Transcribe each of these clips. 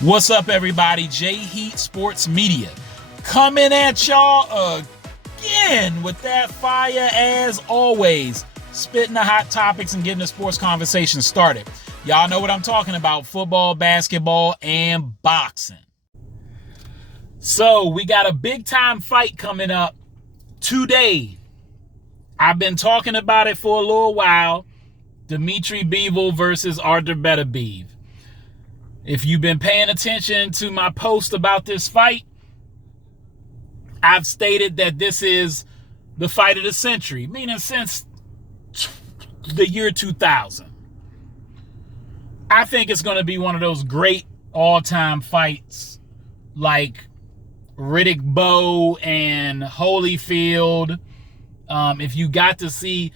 What's up, everybody? J Heat Sports Media coming at y'all again with that fire as always, spitting the hot topics and getting the sports conversation started. Y'all know what I'm talking about: football, basketball, and boxing. So we got a big time fight coming up today. I've been talking about it for a little while. Dmitry Bivol versus Artur Beterbiev. If you've been paying attention to my post about this fight, I've stated that this is the fight of the century, meaning since the year 2000. I think it's going to be one of those great all-time fights like Riddick Bowe and Holyfield. If you got to see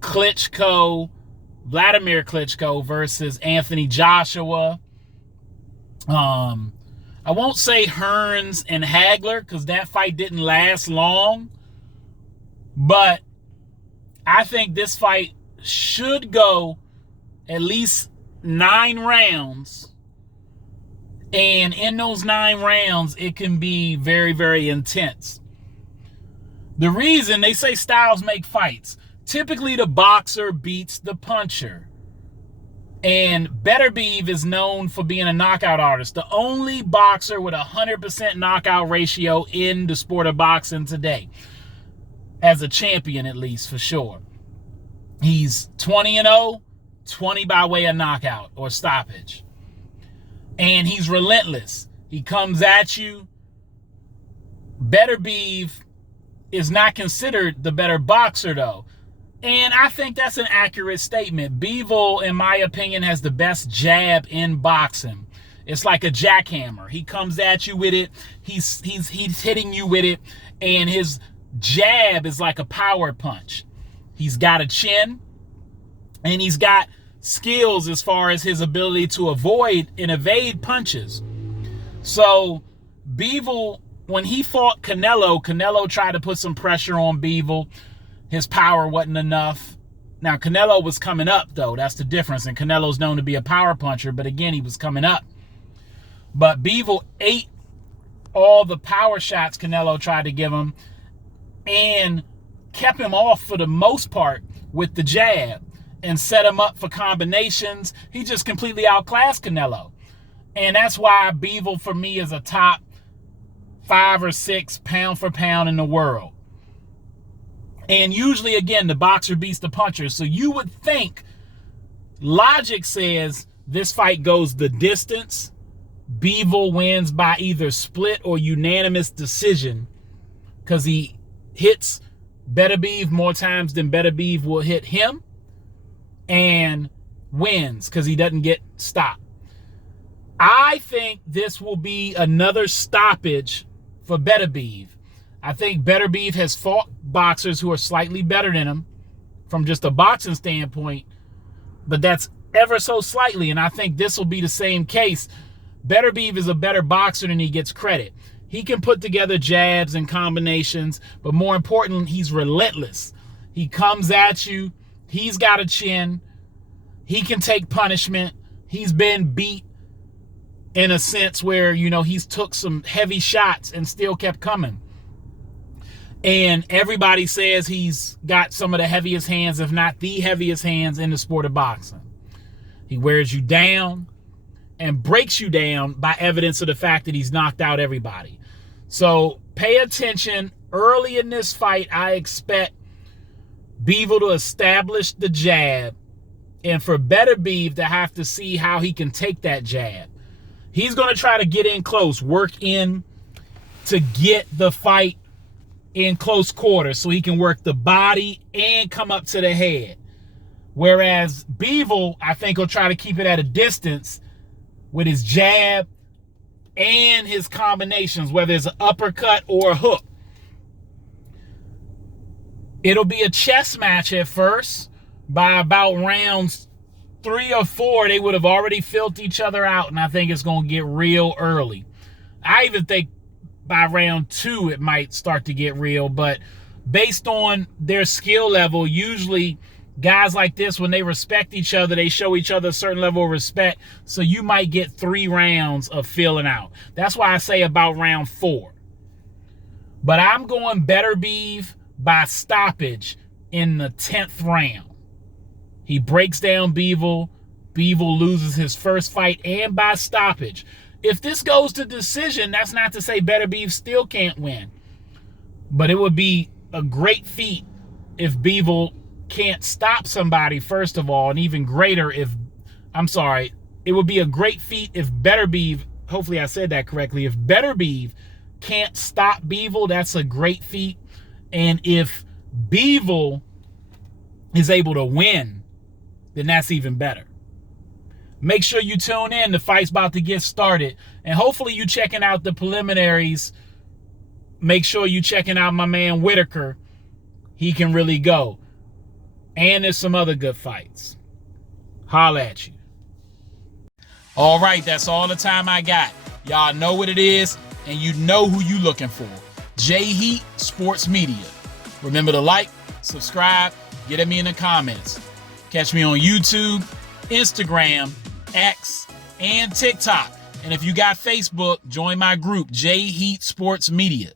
Vladimir Klitschko versus Anthony Joshua. I won't say Hearns and Hagler because that fight didn't last long, but I think this fight should go at least 9 rounds, and in those 9 rounds, it can be very, very intense. The reason they say styles make fights, typically the boxer beats the puncher. And Beterbiev is known for being a knockout artist, the only boxer with a 100% knockout ratio in the sport of boxing today, as a champion at least, for sure. He's 20-0, 20 by way of knockout or stoppage. And he's relentless. He comes at you. Beterbiev is not considered the better boxer, though. And I think that's an accurate statement. Bivol, in my opinion, has the best jab in boxing. It's like a jackhammer. He comes at you with it. He's hitting you with it. And his jab is like a power punch. He's got a chin. And he's got skills as far as his ability to avoid and evade punches. So Bivol, when he fought Canelo tried to put some pressure on Bivol. His power wasn't enough. Now, Canelo was coming up, though. That's the difference. And Canelo's known to be a power puncher, but again, he was coming up. But Bivol ate all the power shots Canelo tried to give him and kept him off for the most part with the jab and set him up for combinations. He just completely outclassed Canelo. And that's why Bivol, for me, is a top 5 or 6 pound for pound in the world. And usually, again, the boxer beats the puncher. So you would think, logic says this fight goes the distance. Bivol wins by either split or unanimous decision because he hits Beterbiev more times than Beterbiev will hit him, and wins because he doesn't get stopped. I think this will be another stoppage for Beterbiev. I think Beterbiev has fought boxers who are slightly better than him from just a boxing standpoint, but that's ever so slightly, and I think this will be the same case. Beterbiev is a better boxer than he gets credit. He can put together jabs and combinations, but more important, he's relentless. He comes at you. He's got a chin. He can take punishment. He's been beat in a sense where, he's took some heavy shots and still kept coming. And everybody says he's got some of the heaviest hands, if not the heaviest hands in the sport of boxing. He wears you down and breaks you down by evidence of the fact that he's knocked out everybody. So pay attention. Early in this fight, I expect Bivol to establish the jab and for Beterbiev to have to see how he can take that jab. He's going to try to get in close, work in to get the fight in close quarters so he can work the body and come up to the head. Whereas Bivol, I think, will try to keep it at a distance with his jab and his combinations, whether it's an uppercut or a hook. It'll be a chess match at first. By about rounds 3 or 4, they would have already filled each other out, and I think it's going to get real early. I even think by round 2, it might start to get real, but based on their skill level, usually Guys like this, when they respect each other, they show each other a certain level of respect. So you might get 3 rounds of feeling out. That's why I say about round 4. But I'm going Beterbiev by stoppage in the 10th round. He breaks down Bivol. Bivol loses his first fight and by stoppage. If this goes to decision, that's not to say Beterbiev still can't win. But it would be a great feat if Bivol can't stop somebody, first of all, and even greater if, it would be a great feat if Beterbiev, hopefully I said that correctly, if Beterbiev can't stop Bivol, that's a great feat. And if Bivol is able to win, then that's even better. Make sure you tune in. The fight's about to get started. And hopefully you checking out the preliminaries. Make sure you checking out my man Whitaker. He can really go. And there's some other good fights. Holla at you. All right, that's all the time I got. Y'all know what it is, and you know who you looking for. J Heat Sports Media. Remember to like, subscribe, get at me in the comments. Catch me on YouTube, Instagram, X, and TikTok. And if you got Facebook, join my group, J Heat Sports Media.